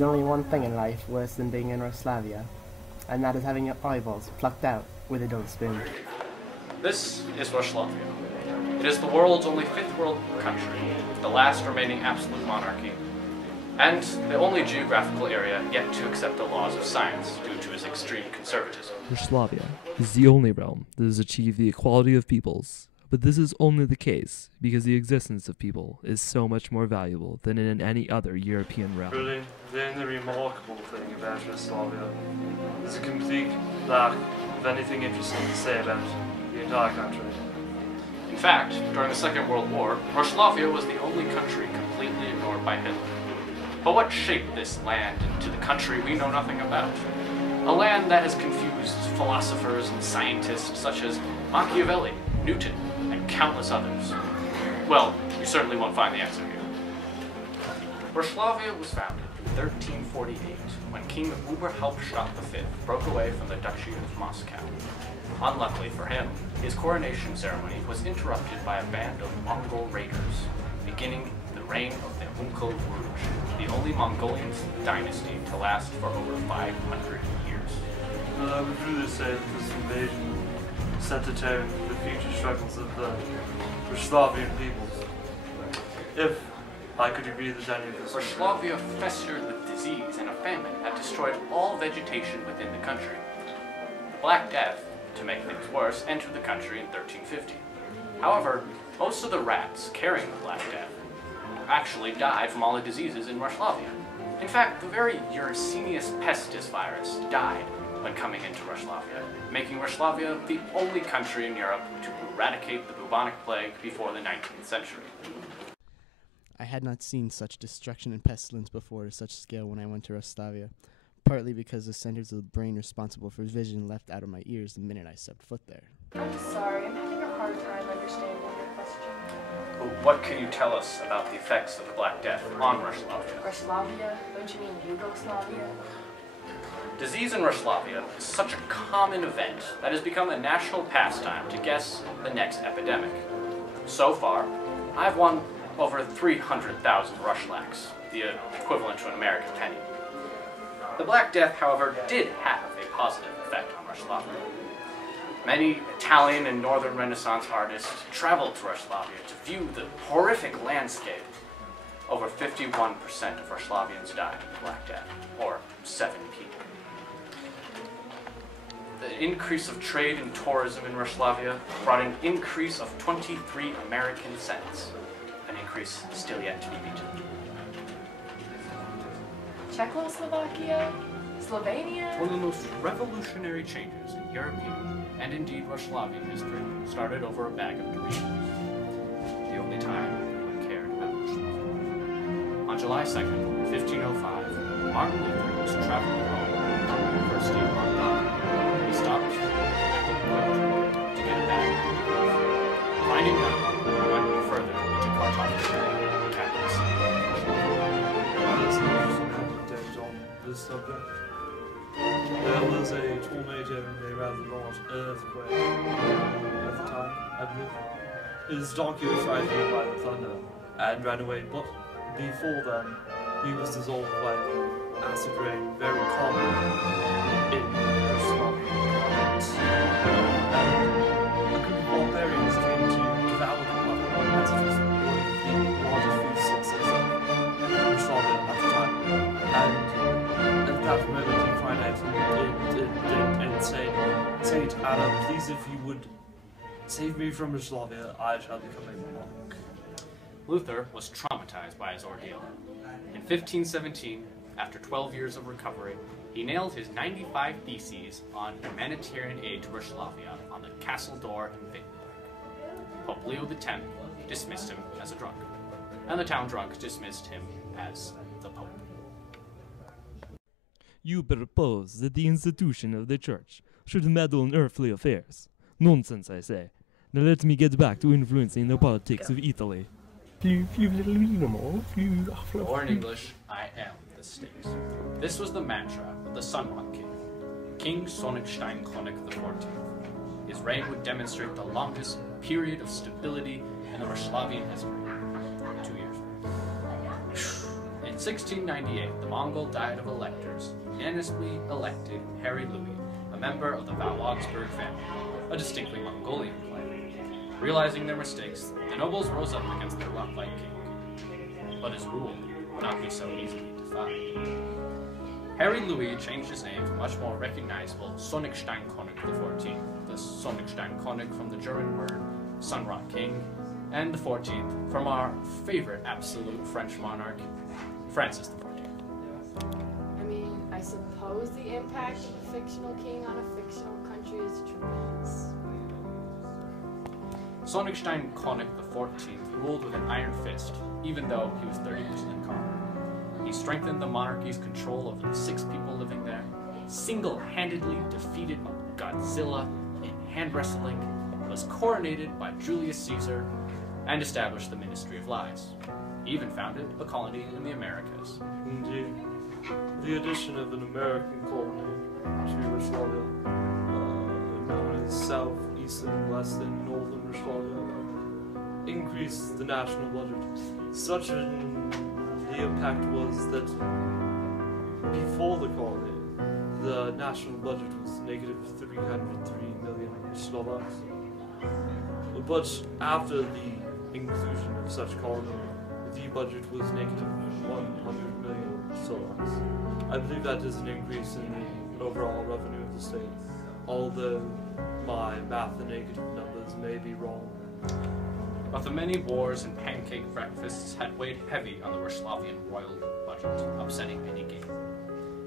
There's only one thing in life worse than being in Ruslavia, and that is having your eyeballs plucked out with a dull spoon. This is Ruslavia. It is the world's only fifth world country, the last remaining absolute monarchy, and the only geographical area yet to accept the laws of science due to its extreme conservatism. Ruslavia is the only realm that has achieved the equality of peoples, but this is only the case because the existence of people is so much more valuable than in any other European realm. Really, the only remarkable thing about Ruslavia is a complete lack of anything interesting to say about the entire country. In fact, during the Second World War, Ruslavia was the only country completely ignored by Hitler. But what shaped this land into the country we know nothing about? A land that has confused philosophers and scientists such as Machiavelli, Newton, and countless others. Well, you certainly won't find the answer here. Ruslavia was founded in 1348 when King Oberhauptstadt V broke away from the Duchy of Moscow. Unluckily for him, his coronation ceremony was interrupted by a band of Mongol raiders, beginning the reign of the Ungol Rouge, the only Mongolian dynasty to last for over 500 years. I would really say that this invasion set the tone for the future struggles of the Ruslavian peoples. If I could agree that any of this Ruslavia festered with disease and a famine that destroyed all vegetation within the country. The Black Death, to make things worse, entered the country in 1350. However, most of the rats carrying the Black Death actually died from all the diseases in Ruslavia. In fact, the very Yersinia pestis virus died when coming into Ruslavia, making Ruslavia the only country in Europe to eradicate the bubonic plague before the 19th century. I had not seen such destruction and pestilence before to such scale when I went to Ruslavia, partly because the centers of the brain responsible for vision left out of my ears the minute I stepped foot there. I'm sorry, I'm having a hard time understanding your question. Well, what can you tell us about the effects of the Black Death on Ruslavia? Ruslavia? Don't you mean Yugoslavia? Disease in Ruslavia is such a common event that has become a national pastime to guess the next epidemic. So far, I've won over 300,000 Rushlaks, the equivalent to an American penny. The Black Death, however, did have a positive effect on Ruslavia. Many Italian and Northern Renaissance artists traveled to Ruslavia to view the horrific landscape. Over 51% of Ruslavians died in the Black Death, or 7 people. The increase of trade and tourism in Ruslavia brought an increase of 23 American cents, an increase still yet to be beaten. Czechoslovakia? Slovenia? One of the most revolutionary changes in European, and indeed Ruslavian history, started over a bag of Doritos. The only time anyone cared about Ruslavia. On July 2nd, 1505, Martin Luther was traveling home from the University of London. He stopped at the road to get a bag of Doritos. Finding none, he went no further into Cartography, the capital city of Ruslavia. On this subject. There was a tornado and a rather large earthquake at the time, I believe. His donkey was frightened by the thunder and ran away, but before then, he was dissolved by the acid rain, very common in Ruslavia. And a group of barbarians came to devour the puppet, as it was one of the largest food sources of Ruslavia at the time. And at that moment, he cried out and said, Saint Anna, please, if you would save me from Ruslavia, I shall become a monk. Luther was traumatized by his ordeal. In 1517, after 12 years of recovery, he nailed his 95 theses on humanitarian aid to Ruslavia on the castle door in Wittenberg. Pope Leo X dismissed him as a drunk, and the town drunk dismissed him as the Pope. You propose that the institution of the church should meddle in earthly affairs. Nonsense, I say. Now let me get back to influencing the politics of Italy. Or in English, I am the state. This was the mantra of the Sunmonk King, King Sonnenstein König XIV. His reign would demonstrate the longest period of stability in the Ruslavian history. 2 years. 1698, the Mongol Diet of Electors unanimously elected Harry Louis, a member of the Augsburg family, a distinctly Mongolian clan. Realizing their mistakes, the nobles rose up against their lot-like king. But his rule would not be so easily defied. Harry Louis changed his name to much more recognizable Königstein König XIV, the Königstein König from the German word Sunrot King, and the 14th from our favorite absolute French monarch, Francis XIV. I mean, I suppose the impact of a fictional king on a fictional country is tremendous. Königstein König XIV ruled with an iron fist, even though he was 30% Carter. He strengthened the monarchy's control over the 6 people living there, single-handedly defeated Godzilla in hand wrestling, was coronated by Julius Caesar, and established the Ministry of Lies. He even founded a colony in the Americas. Indeed. The addition of an American colony to Yugoslavia, known as South, Eastern, Western, Northern Yugoslavia, increased the national budget. The impact was that before the colony, the national budget was negative 303 million Slovaks. But after the inclusion of such colony, the budget was negative 100 million Slovaks. I believe that is an increase in the overall revenue of the state, although my math and negative numbers may be wrong. But the many wars and pancake breakfasts had weighed heavy on the Ruslavian royal budget, upsetting any game.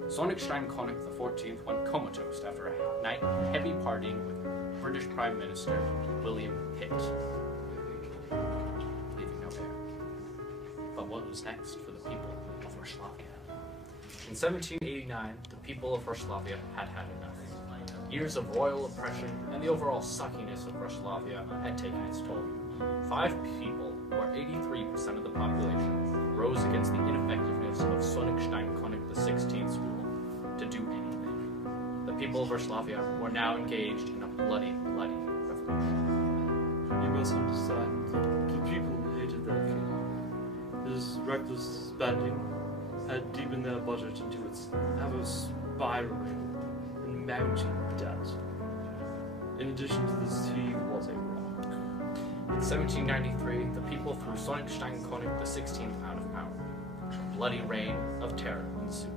Königstein König XIV went comatose after a night of heavy partying with British Prime Minister William Pitt, leaving no heir. But what was next for the people of Ruslavia? In 1789, the people of Ruslavia had had enough. Years of royal oppression and the overall suckiness of Ruslavia had taken its toll. 5 people, or 83% of the population, rose against the ineffectiveness of Königstein König XVI's rule to do anything. The people of Ruslavia were now engaged in a bloody, bloody revolution. You must understand that the people hated their king. His reckless spending had deepened their budget into its ever-spiraling and mounting debt. In addition to this, he was a rock. In 1793, the people threw Königstein König XVI out of power. A bloody reign of terror ensued.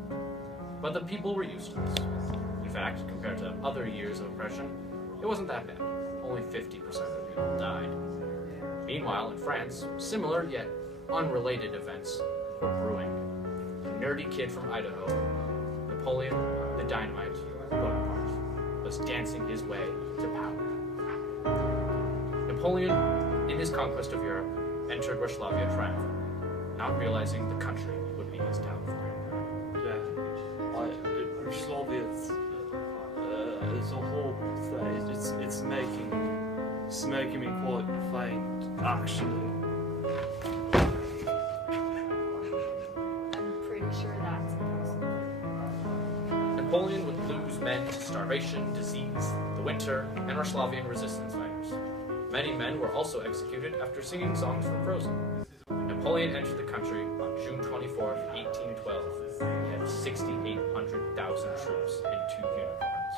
But the people were used to this. In fact, compared to other years of oppression, it wasn't that bad. Only 50% of people died. Meanwhile, in France, similar yet unrelated events were brewing. A nerdy kid from Idaho, Napoleon the Dynamite Bonaparte, was dancing his way to power. Napoleon, in his conquest of Europe, entered Ruslavia triumphant, not realizing the country would be his downfall. Yugoslavia is a horrible thing. It's making me quite faint, actually. I'm pretty sure that's impossible. Napoleon would lose men to starvation, disease, the winter, and Ruslavian resistance fighters. Many men were also executed after singing songs from Frozen. Napoleon entered the country on June 24, 1812. He had 6,800,000 troops and 2 unicorns.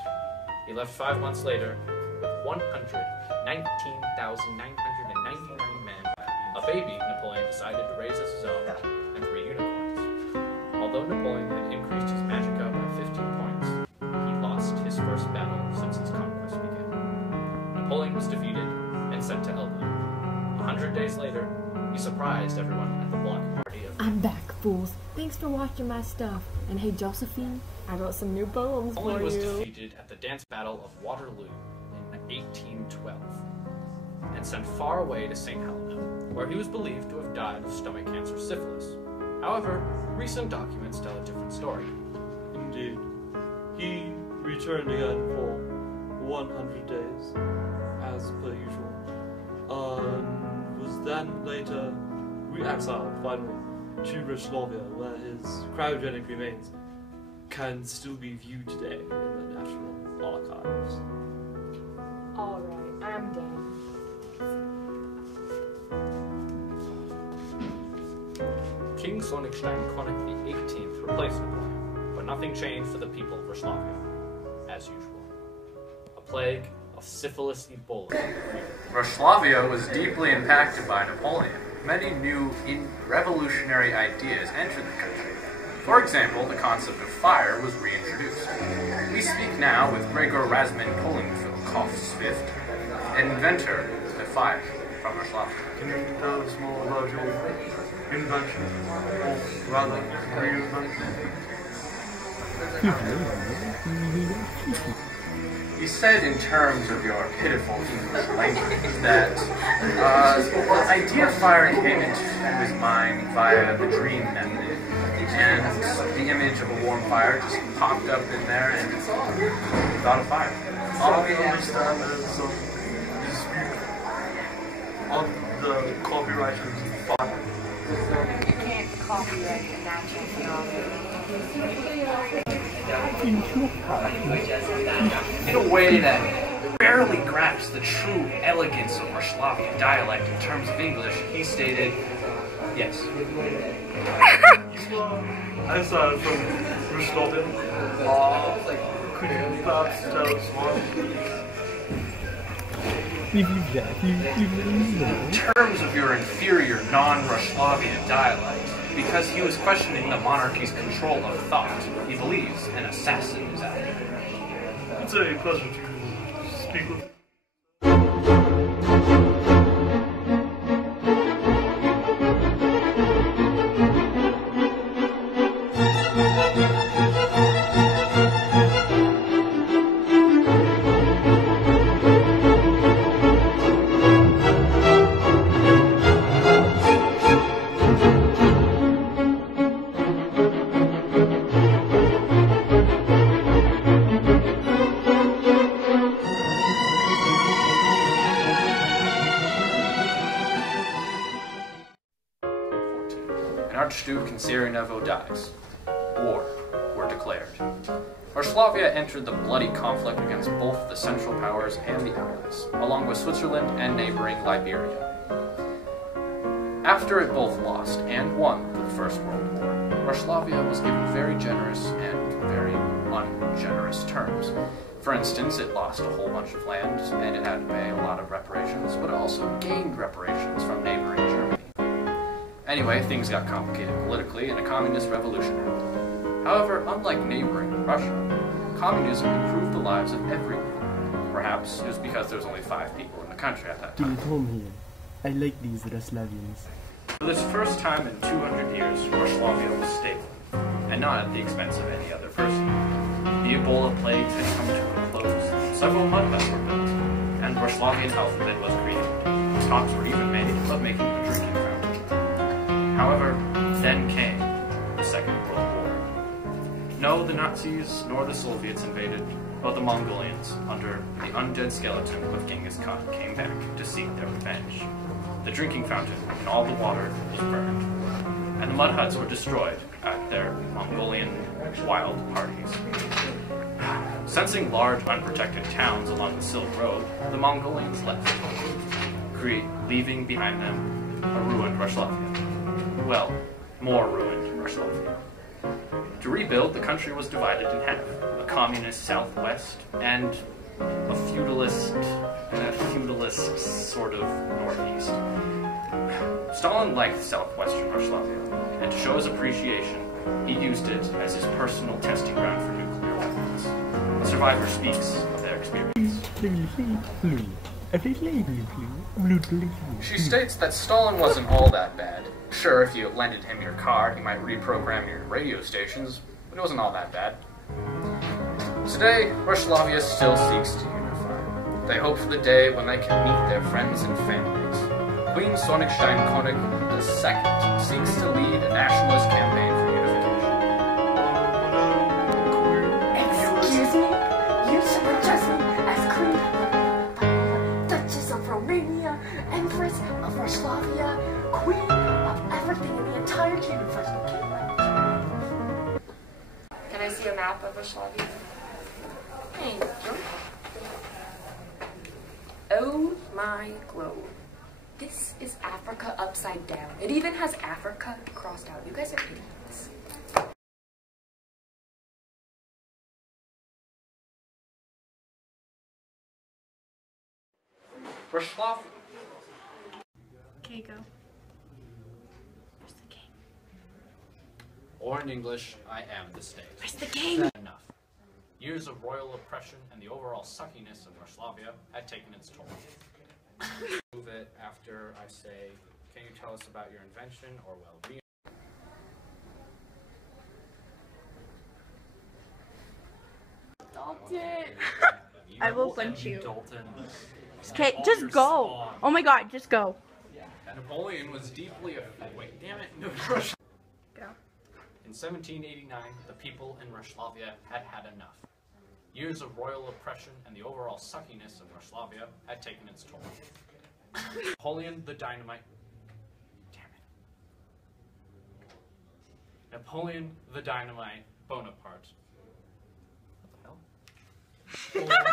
He left 5 months later with 119,999 men, a baby Napoleon decided to raise as his own, and 3 unicorns. Although Napoleon had increased his magicka by 15 points, he lost his first battle since his conquest began. Napoleon was defeated and sent to Elba. 100 days later, he surprised everyone at the block party of I'm back, fools. Thanks for watching my stuff. And hey, Josephine, I wrote some new poems Napoleon for was you. defeated at the dance battle of Waterloo in 1812 and sent far away to St. Helena, where he was believed to have died of stomach cancer syphilis. However, recent documents tell a different story. Indeed. He returned again for 100 days, as per usual, was then later re-exiled, finally, to Ruslavia, where his cryogenic remains can still be viewed today in the National Archives. Alright, I'm done. Kings Sonnigstein König XVIII replaced Napoleon, but nothing changed for the people of Ruslavia, as usual. A plague of syphilis Ebola. Ruslavia was deeply impacted by Napoleon. Many new revolutionary ideas entered the country. For example, the concept of fire was reintroduced. We speak now with Gregor Razman Kolingfil-Kopf-Swift, an inventor of fire from Ruslavia. Can you tell us more about your invention, or rather, reinvention? He said in terms of your pitiful English language that the idea of fire came into his mind via the dream method. And the image of a warm fire just popped up in there and he thought of fire. All we understand is some dispute on the copyright of fire. You can't copyright a natural phenomenon. In a way that barely grasps the true elegance of Ruslavian dialect in terms of English, he stated, yes. I saw it from Ruslavia. Could you perhaps tell us more? In terms of your inferior non-Ruslavian dialect, because he was questioning the monarchy's control of thought, he believes an assassin is out there. It's a pleasure to speak with you. Archduke Kanserinevo dies. War were declared. Ruslavia entered the bloody conflict against both the Central Powers and the Allies, along with Switzerland and neighboring Liberia. After it both lost and won the First World War, Ruslavia was given very generous and very ungenerous terms. For instance, it lost a whole bunch of land and it had to pay a lot of reparations, but it also gained reparations from neighboring Germany. Anyway, things got complicated politically and a communist revolution happened. However, unlike neighboring Russia, communism improved the lives of everyone. Perhaps it was because there was only 5 people in the country at that time. Dude, home here. I like these Ruslavians. For this first time in 200 years, Ruslavia was stable, and not at the expense of any other person. The Ebola plague had come to a close, several mud huts were built, and the Ruslavian alphabet was created. Talks were even made of making a drinking fountain. However, then came the Second World War. No, the Nazis nor the Soviets invaded, but the Mongolians, under the undead skeleton of Genghis Khan, came back to seek their revenge. The drinking fountain and all the water was burned, and the mud huts were destroyed at their Mongolian wild parties. Sensing large unprotected towns along the Silk Road, the Mongolians left, leaving behind them a ruined Ruslavia. Well, more ruined Ruslavia. To rebuild, the country was divided in half, a communist southwest and a feudalist sort of northeast. Stalin liked southwestern Ruslavia, and to show his appreciation, he used it as his personal testing ground for nuclear weapons. The survivor speaks of their experience. She states that Stalin wasn't all that bad. Sure, if you lended him your car, he might reprogram your radio stations, but it wasn't all that bad. Today, Ruslavia still seeks to unify. They hope for the day when they can meet their friends and families. Queen Sonnigstein König II seeks to lead a nationalist campaign for unification. Excuse me? You should address me as Queen, Duchess of Romania, Empress of Ruslavia, Queen of everything in the entire universe. Can I see a map of Ruslavia? Thank you. Oh my globe. This is Africa. Africa upside down. It even has Africa crossed out. You guys are idiots. Ruslavia. Okay, go. Where's the king? Or in English, I am the state. Where's the king? Enough. Years of royal oppression and the overall suckiness of Ruslavia had taken its toll. Move it after I say, can you tell us about your invention or well-being? Dalton. I will punch you. Dalton. Okay, just go. Oh my god, just go. Napoleon was deeply wait, damn it. No, Russia. Go. In 1789, the people in Ruslavia had had enough. Years of royal oppression and the overall suckiness of Ruslavia had taken its toll. Napoleon the Dynamite. Damn it. Napoleon the Dynamite Bonaparte. What the hell?